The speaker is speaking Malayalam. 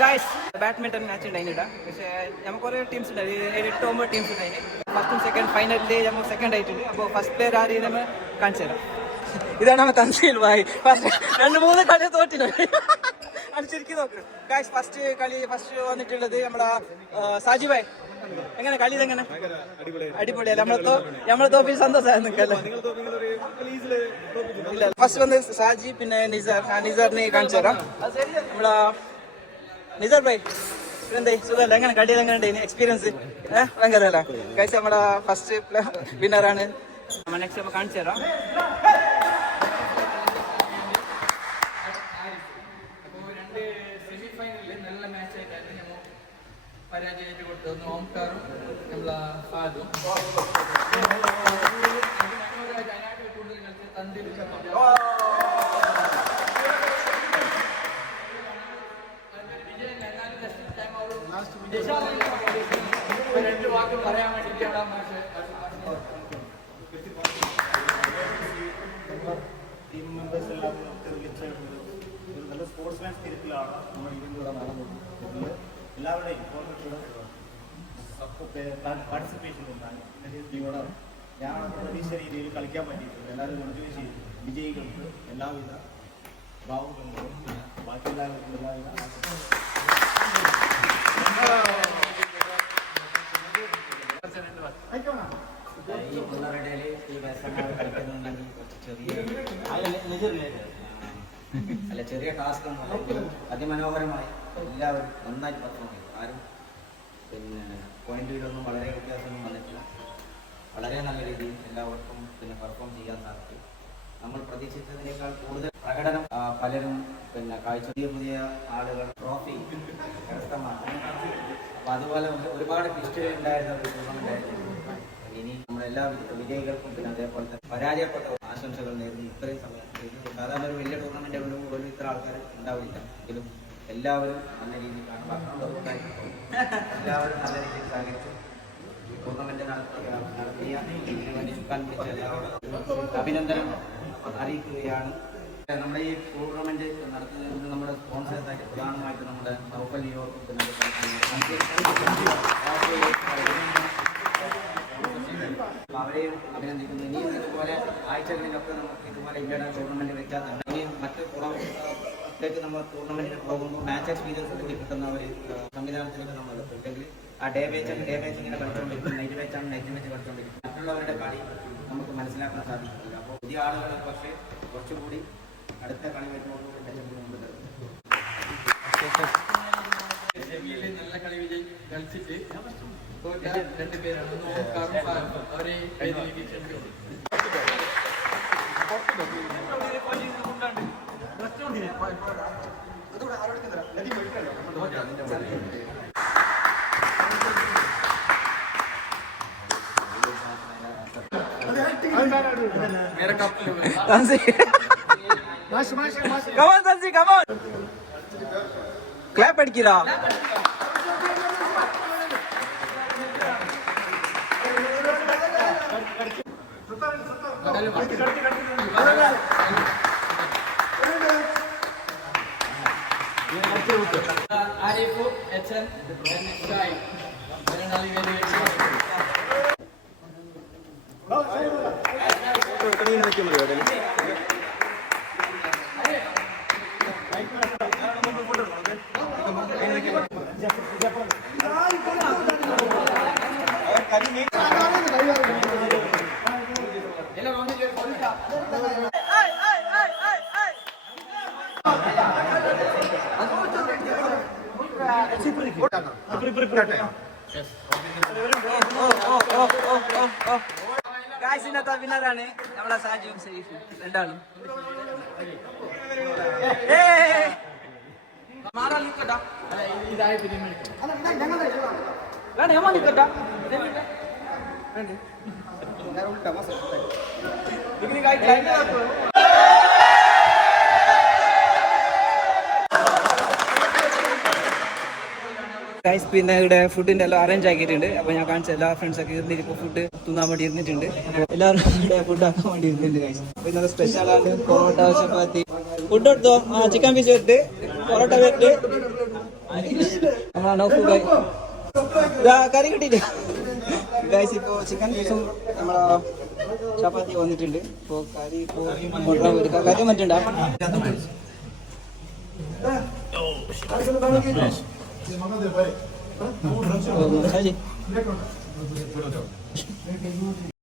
ഗായ്സ് ബാഡ്മിന്റൺ മാച്ച് ഉണ്ടായില്ല. പക്ഷേ നമുക്ക് കുറേ ടീംസ് ഉണ്ടായി, 8-9 ടീംസ് ഉണ്ടായി. ഫസ്റ്റും സെക്കൻഡ് ഫൈനലിൽ നമുക്ക് സെക്കൻഡ് ആയിട്ടുണ്ട്. അപ്പോൾ ഫസ്റ്റ് പ്ലെയർ ആരെയും നമ്മൾ കാണിച്ചു തരാം. ഇതാണ് നമ്മൾ തൻസീൽ ഭായ്. ഫസ്റ്റ് 2-3 കളി തോറ്റിട്ടുണ്ട്. അത് ശരിക്കും നോക്കണം ഗായ്സ്. ഫസ്റ്റ് വന്നിട്ടുള്ളത് നമ്മുടെ സാജി ഭായ്. എങ്ങനെ കളി ഇതെങ്ങനെ? അടിപൊളിയല്ല. നമ്മളെ തോപ്പിൽ സന്തോഷമായിരുന്നു. ഫസ്റ്റ് വന്ന് സാജി, പിന്നെ നിസാറിനെ കാണിച്ചു തരാം. നമ്മളെ നിസാർ ഭായ് എന്താ സുഖമല്ല? എങ്ങനെ കളിയിൽ എങ്ങനെ എക്സ്പീരിയൻസ്? ഭയങ്കരല്ല ഗൈസ്. നമ്മുടെ ഫസ്റ്റ് വിന്നറാണ്. നെക്സ്റ്റ് നമ്മൾ കാണിച്ചു തരാം. സെമി ഫൈനലിൽ നല്ല മാച്ച് ആയിട്ടാണ് നമ്മൾ പരാജയമായിട്ട് കൊടുത്തത്. ഓംകാറും നമ്മളെ ഫാദും കൂടുതൽ കളിച്ച് തന്തിരി രണ്ട് വാക്ക് പറയാൻ വേണ്ടിയിട്ടാണ് ടീം മെമ്പേഴ്സ് എല്ലാം വിളിച്ച ഒരു നല്ല സ്പോർട്സ്മാൻ സ്പിരിറ്റിലാണ് നമ്മൾ ഇതിലൂടെ നടന്നത്. എല്ലാവരുടെയും പാർട്ടിസിപ്പേഷൻ കൊണ്ടാണ് ടീമോടെ ഞാൻ പ്രതീക്ഷ രീതിയിൽ കളിക്കാൻ പറ്റിയിട്ടുണ്ട്. എല്ലാവരും മോട്ടിവേറ്റ് ചെയ്തു. വിജയികൾക്ക് എല്ലാവിധ ഭാവുകളും ബാക്കി എല്ലാവർക്കും എല്ലാവിധ ഈ പിള്ളേരുടെ ഈ വേഷങ്ങൾ കളിക്കുന്നുണ്ടെങ്കിൽ ചെറിയ ടാസ്ക് അതിമനോഹരമായി എല്ലാവരും നന്നായി പെർഫോം ചെയ്തു. ആരും പിന്നെ പോയിന്റിലൊന്നും വളരെ വ്യത്യാസമൊന്നും വന്നിട്ടില്ല. വളരെ നല്ല രീതിയിൽ എല്ലാവർക്കും പിന്നെ പെർഫോം ചെയ്യാൻ സാധിക്കും. നമ്മൾ പ്രതീക്ഷിച്ചതിനേക്കാൾ കൂടുതൽ പ്രകടനം പലരും പിന്നെ കാഴ്ച പുതിയ ആളുകൾ ട്രോഫി കരസ്ഥമാണ്. അപ്പം അതുപോലെ ഒരുപാട് ട്വിസ്റ്റുകൾ ഉണ്ടായിരുന്ന ഒരു ടൂർണമെന്റ് ആയിരുന്നു. ഇനി നമ്മളെല്ലാ വിജയികൾക്കും പിന്നെ അതേപോലെ തന്നെ പരാജയപ്പെട്ട ആശംസകൾ നേരുന്നു. ഇത്രയും സമയം സാധാരണ ഒരു വലിയ ടൂർണമെന്റ് പോലും ഇത്ര ആൾക്കാർ ഉണ്ടാവില്ല. എങ്കിലും എല്ലാവരും നല്ല രീതിയിലാണ് എല്ലാവരും നല്ല രീതിയിൽ സഹകരിച്ചു. ടൂർണമെന്റ് നടത്തിയ ഇതിനു വേണ്ടി ചുക്കാൻ പിടിച്ച എല്ലാവരും അഭിനന്ദനം അറിയിക്കുകയാണ്. നമ്മുടെ ഈ ടൂർണമെന്റ് നടത്തുന്നതിന് നമ്മുടെ സ്പോൺസേഴ്സായിട്ട് പ്രധാനമായിട്ട് നമ്മുടെ നൗഫൽ യൂറോപ്പ് പിന്നെ അവരെയും അഭിനന്ദിക്കുന്നു. ഇനി ഇതുപോലെ ആഴ്ചകളിലൊക്കെ നമുക്ക് ഇതുപോലെ ഇന്ത്യയുടെ ടൂർണമെന്റ് വെച്ചാൽ തന്നെ ഇനി മറ്റ് പുറത്തേക്ക് നമ്മൾ ടൂർണമെന്റിന് പോകുമ്പോൾ മാച്ച് എക്സ്പീരിയൻസ് കിട്ടുന്ന ഒരു സംവിധാനത്തിലേക്ക് നമ്മൾ എത്തിയില്ലെങ്കിൽ ആ ഡേ മാച്ച് ഇങ്ങനെ കളിച്ചുകൊണ്ടിരിക്കും, നൈറ്റ് മാച്ചാണ് നൈറ്റ് മാച്ച് കളിച്ചുകൊണ്ടിരിക്കും. മറ്റുള്ളവരുടെ കളി നമുക്ക് മനസ്സിലാക്കാൻ സാധിക്കില്ല. അപ്പോൾ പുതിയ ആളുകൾ പക്ഷേ കുറച്ചുകൂടി അടുത്ത കളി വരുന്നതോടുകൂടി മുമ്പ് തരും. നല്ല കളി കളിച്ചിട്ട് രണ്ട് പേരാണ് അവരെ ക്ലാപ്പ് അടിക്കറാ. ആരിഫ് എച്ചൻ ഷായി ഗായ്സിനകത്ത് വിന്നറാണ് നമ്മളെ സാജിയും സരീഫും രണ്ടാളും. മാറാൻ നിൽക്കട്ടാ ഇതായ വേണ്ട ഏമാ നിൽക്കട്ടാ ഗൈസ്. പിന്നെ ഇവിടെ ഫുഡിന്റെ എല്ലാം അറേഞ്ച് ആക്കിയിട്ടുണ്ട്. അപ്പൊ ഞാൻ കാണിച്ച എല്ലാ ഫ്രണ്ട്സൊക്കെ ഇരുന്നിട്ട് ഇപ്പൊ ഫുഡ് തിന്നാൻ വേണ്ടി ഇരുന്നിട്ടുണ്ട്. എല്ലാവരും ഇവിടെ ഫുഡ് ആക്കാൻ വേണ്ടി ഇരുന്നിട്ടുണ്ട് ഗൈസ്. പിന്നെ സ്പെഷ്യൽ ആണ് പൊറോട്ട, ചപ്പാത്തി. ഫുഡ് എടുത്തോ? ചിക്കൻ പീസ് വെട്ട്, പൊറോട്ട വെട്ട്, നമ്മളെ നൗഫു ഗായ് ഇതാ കറി കിട്ടിയില്ലേ ഗൈസ്. ഇപ്പോൾ ചിക്കൻ പീസും നമ്മളെ ചപ്പാത്തി വന്നിട്ടുണ്ട്. ഇപ്പോൾ കറി എടുക്കാം. കറി വന്നിട്ടുണ്ടാ